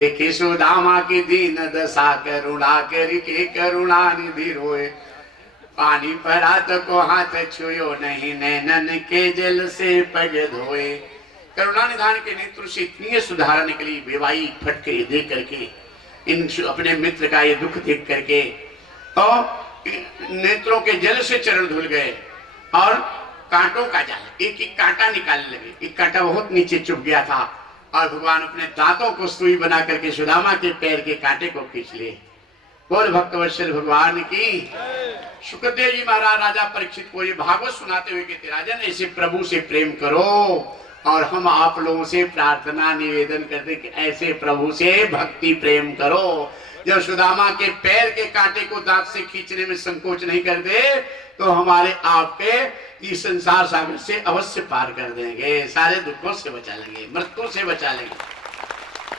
देखी सुदामा की दीन दशा करुणा करी के करुणा निधि रोए। पानी पड़ा तो को हाथ छुयो नहीं, नैनन के जल से पग धोए। करुणा निधान के नेत्र से इतनी सुधारा निकली, बेवाई फटके देख करके, इन अपने मित्र का ये दुख देख करके तो नेत्रों के जल से चरण धुल गए और कांटों का जाल, एक एक कांटा निकालने लगे। एक कांटा बहुत नीचे चुभ गया था और भगवान अपने दांतों को सुई बना करके सुदामा के पैर के कांटे को खींच लिए। बोल भक्तवत्सल भगवान की। शुक्रदेव जी महाराज राजा परीक्षित को ये भागवत सुनाते हुए कहते, राजन ऐसे प्रभु से प्रेम करो और हम आप लोगों से प्रार्थना निवेदन करते कि ऐसे प्रभु से भक्ति प्रेम करो। जब सुदामा के पैर के कांटे को दांत से खींचने में संकोच नहीं करते तो हमारे आपके इस संसार सागर से अवश्य पार कर देंगे, सारे दुखों से बचा लेंगे, मृत्यु से बचा लेंगे।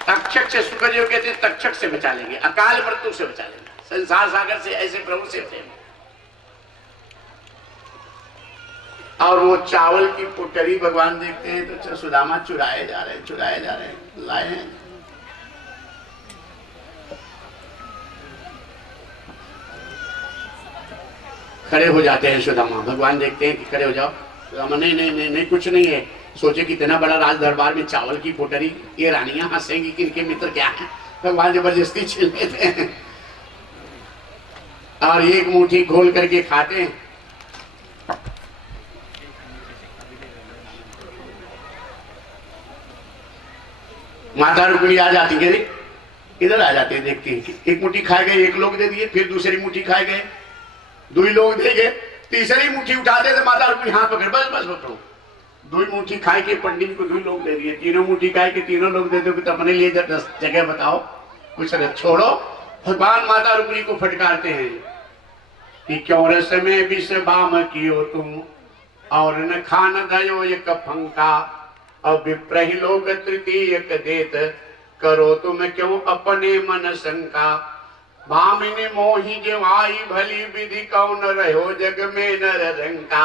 तक्षक से शुक्रदेव कहते हैं तक्षक से बचा लेंगे, अकाल मृत्यु से बचा लेंगे, संसार सागर से ऐसे प्रभु से प्रेम। और वो चावल की पुटरी भगवान देखते हैं तो सुदामा चुराए जा रहे हैं, लाए हैं। खड़े हो जाते हैं सुदामा, भगवान देखते हैं कि खड़े हो जाओ। सुदामा नहीं नहीं नहीं नहीं कुछ नहीं है। सोचे कि इतना बड़ा राज दरबार में चावल की पोटरी, ये रानियां हंसेंगी कि इनके मित्र क्या है। भगवान जबरदस्ती छीन लेते हैं और एक मुट्ठी खोल करके खाते हैं। माता रुक्मिणी आ जाती है, इधर आ जाते हैं, देखते हैं एक मुट्ठी खाए गए, एक लोग दे दिए, फिर दूसरी मुट्ठी खाए गए, दो लोग दे गए, तीसरी मुट्ठी उठाते थे, माता रुक्मिणी हाथ पकड़ बस बस बस दो मुट्ठी खाए के पंडित को दो लोग दे दिए, तीनों मुट्ठी खाए के तीनों लोग दे दो, तो अपने लिए 10 जगह बताओ, कुछ छोड़ो। भगवान माता रुक्मिणी को फटकारते हैं कि क्यों रस में विष बाम कियो तुम और न खान दयो एक फंका, अब विप्रही लोग तृतीय देत करो तुम क्यों अपने मन शंका। भामिनी मोही जवाई भली विधि कौन रहो जग में नर रंका,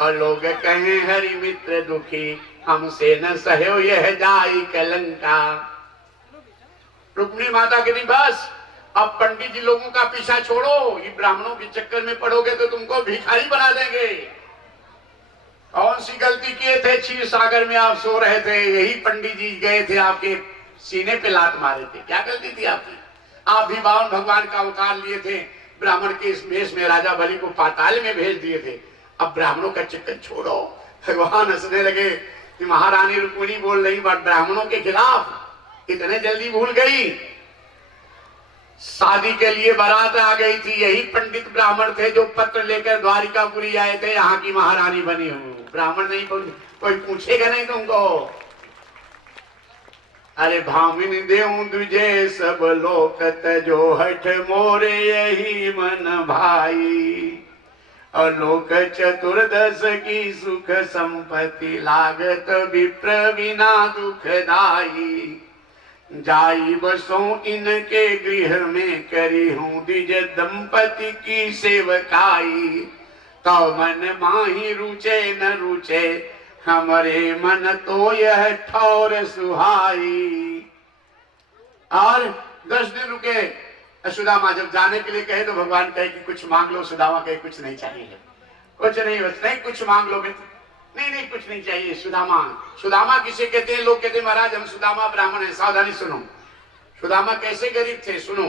और लोग कहे हरि मित्र दुखी हमसे न सहयो यह जाई कलंका। रुक्मिणी माता कहती बस अब पंडित जी लोगों का पीछा छोड़ो, ये ब्राह्मणों के चक्कर में पड़ोगे तो तुमको भिखारी बना देंगे। कौन सी गलती किए थे, क्षीर सागर में आप सो रहे थे, यही पंडित जी गए थे आपके सीने पे लात मारे थे, क्या गलती थी आपकी। आप भी बावन भगवान का अवतार लिए थे, ब्राह्मण के इस भेष में राजा बलि को पाताल में भेज दिए थे, अब ब्राह्मणों का चक्कर छोड़ो। भगवान हंसने लगे कि महारानी रुक्मिणी बोल रही बात ब्राह्मणों के खिलाफ, इतने जल्दी भूल गई। शादी के लिए बारात आ गई थी, यही पंडित ब्राह्मण थे जो पत्र लेकर द्वारिकापुरी आए थे, यहाँ की महारानी बनी हूँ। ब्राह्मण नहीं, कोई पूछेगा नहीं तुमको। अरे भामिनी देऊं तुझे सब लोकत जो हठ मोरे यही मन भाई, और लोक चतुर्दश की सुख संपत्ति लागत विप्र बिना दुखदाई। जाई बसों इनके गृह में करी हूँ द्विज दंपति की सेवकाई, तो मन माही रुचे न रुचे हमारे मन तो यह ठौर सुहाई। और 10 दिन रुके सुदामा, जब जाने के लिए कहे तो भगवान कहे कि कुछ मांग लो। सुदामा कहे कुछ नहीं चाहिए, कुछ नहीं, बस नहीं कुछ मांग लो। नहीं नहीं कुछ नहीं चाहिए। सुदामा किसे कहते हैं? लोग कहते हैं महाराज हम सुदामा ब्राह्मण है। सावधानी सुनो, सुदामा कैसे गरीब थे सुनो।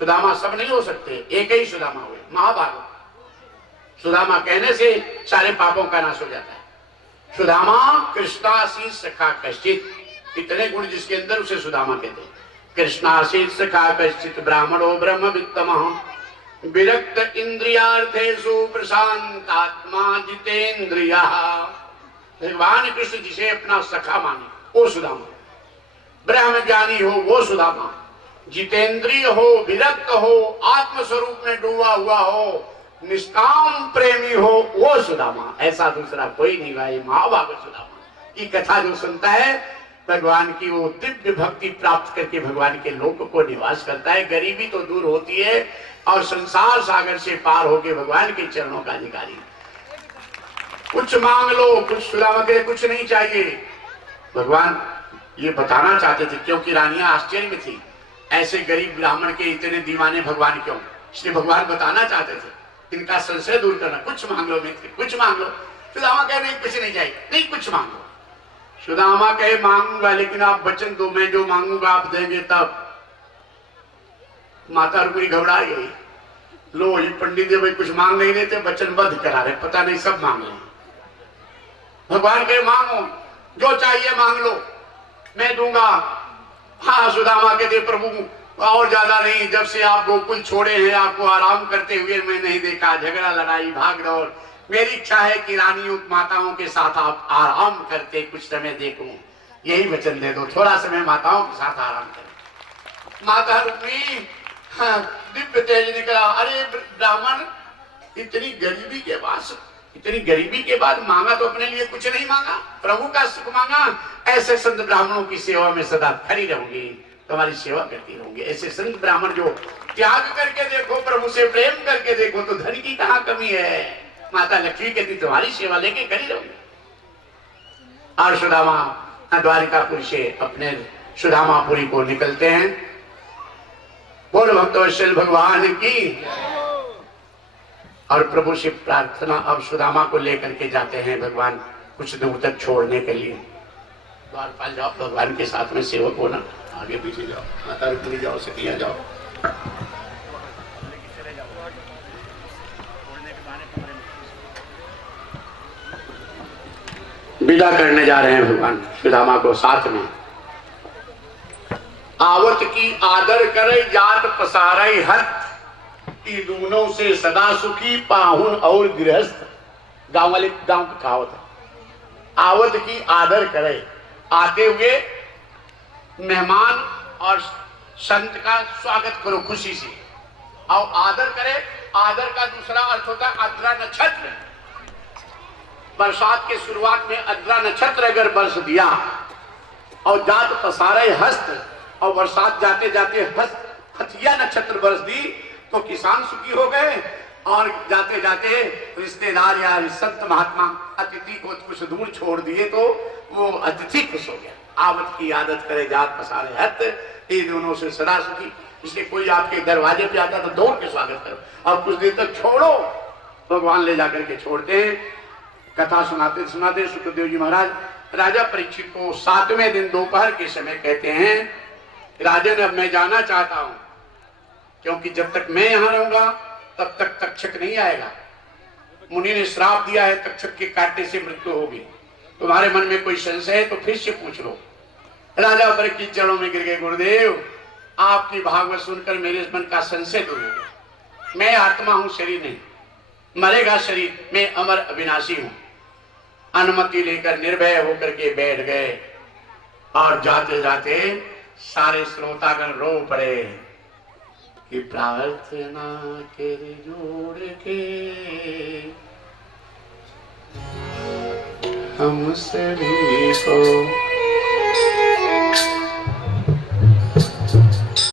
सुदामा सब नहीं हो सकते, एक ही सुदामा हुए, महाभारत। सुदामा कहने से सारे पापों का नाश हो जाता है। सुदामा कृष्णाशीष सखा कश्चित, इतने गुण जिसके अंदर उसे सुदामा कहते हैं। कृष्णाशीष सखा कश्चित ब्राह्मणो ब्रह्म वित्तमः, विरक्त इंद्रियार्थेषु प्रशांत आत्मा जितेंद्रिया। भगवान कृष्ण जिसे अपना सखा माने वो सुदामा, ब्रह्म ज्ञानी हो वो सुदामा, जितेंद्रिय हो, विरक्त हो, आत्म स्वरूप में डूबा हुआ हो, निष्काम प्रेमी हो वो सुदामा। ऐसा दूसरा कोई नहीं भाई। महाभागवत सुदामा की कथा जो सुनता है भगवान की, वो दिव्य भक्ति प्राप्त करके भगवान के लोक को निवास करता है। गरीबी तो दूर होती है और संसार सागर से पार होके भगवान के चरणों का अधिकारी। कुछ मांग लो, कुछ सुदामा के कुछ नहीं चाहिए। भगवान ये बताना चाहते थे, क्योंकि रानियां आश्चर्य में थी, ऐसे गरीब ब्राह्मण के इतने दीवाने भगवान क्यों। इसलिए भगवान बताना चाहते थे, इनका संशय दूर करना। कुछ मांग लो मित्र, कुछ मांग लो। सुदामा कहे नहीं कुछ नहीं चाहिए, नहीं कुछ मांग लो। सुदामा कहे मांगूंगा, लेकिन आप वचन दो, मैं जो मांगूंगा आप देंगे तब। माता रुक्मिणी घबरा गई, लो ये पंडित जी भाई कुछ मांग नहीं लेते, वचनबद्ध करा रहे, पता नहीं सब मांग रहे। भगवान कहे मांगो, जो चाहिए मांग लो, मैं दूंगा। हाँ सुदामा कहते प्रभु और ज्यादा नहीं, जब से आप गोकुल छोड़े हैं आपको आराम करते हुए मैं नहीं देखा, झगड़ा लड़ाई भाग दौड़। मेरी इच्छा है कि रानियों माताओं के साथ आप आराम करते कुछ समय देखूं, यही वचन दे दो, थोड़ा समय माताओं के साथ आराम करें। माता रुक्मिणी हाँ, दिव्य तेज निकला। अरे ब्राह्मण इतनी गरीबी के बाद मांगा तो अपने लिए कुछ नहीं मांगा, प्रभु का सुख मांगा। ऐसे संत ब्राह्मणों की सेवा में सदा खड़ी रहूंगी, तुम्हारी सेवा करती रहूंगी। ऐसे संत ब्राह्मण जो त्याग करके देखो, प्रभु से प्रेम करके देखो, तो धन की कहाँ कमी है। माता लक्ष्मी कहती तुम्हारी सेवा लेके खड़ी रहूंगी। और सुदामा द्वारिकापुरी से अपने सुदामापुरी को निकलते हैं। बोल भक्तवत्सल भगवान की। और प्रभु से प्रार्थना, अब सुदामा को लेकर के जाते हैं भगवान कुछ दूर तक छोड़ने के लिए। द्वारपाल जाओ, भगवान के साथ में सेवक होना, आगे पीछे जाओ, माता रुक्मिणी जाओ, सतिया जाओ। विदा करने जा रहे हैं भगवान सुदामा को साथ में। आवत की आदर करे जात पसारे हत, दोनों से सदा सुखी पाहुन और गृहस्थ। गांव वाले गांव की कहावत है। आवत की आदर करे, आते हुए मेहमान और संत का स्वागत करो खुशी से। और आदर करे, आदर का दूसरा अर्थ होता है आद्रा नक्षत्र। बरसात के शुरुआत में आद्रा नक्षत्र अगर बरस दिया और जात पसारे हस्त, और बरसात जाते जाते हथिया नक्षत्र बरस दी तो किसान सुखी हो गए, और जाते जाते रिश्तेदार या संत महात्मा अतिथि को कुछ दूर छोड़ दिए तो वो अतिथि खुश हो गया। आवत की आदत करे जात पसारे हत, ये दोनों से सदा सुखी। इसलिए कोई आपके दरवाजे पे आता तो दौड़ के स्वागत करो, और कुछ देर तक छोड़ो, भगवान ले जाकर के छोड़ते हैं। कथा सुनाते सुनाते सुखदेव जी महाराज राजा परीक्षित को 7वें दिन दोपहर के समय कहते हैं, राजन अब मैं जाना चाहता हूं, क्योंकि जब तक मैं यहां रहूंगा तब तक तक्षक नहीं आएगा। मुनि ने श्राप दिया है तक्षक के काटने से मृत्यु होगी। तुम्हारे मन में कोई संशय है तो फिर से पूछ लो। राजा परीक्षित चरणों में गिर गए, गुरुदेव आपकी भागवत सुनकर मेरे मन का संशय दूर हो गया। मैं आत्मा हूं, शरीर नहीं, मरेगा शरीर, मैं अमर अविनाशी हूं। अनुमति लेकर निर्भय होकर के बैठ गए, और जाते जाते सारे श्रोतागण रो पड़े कि प्रार्थना कर जोड़ के हम सभी को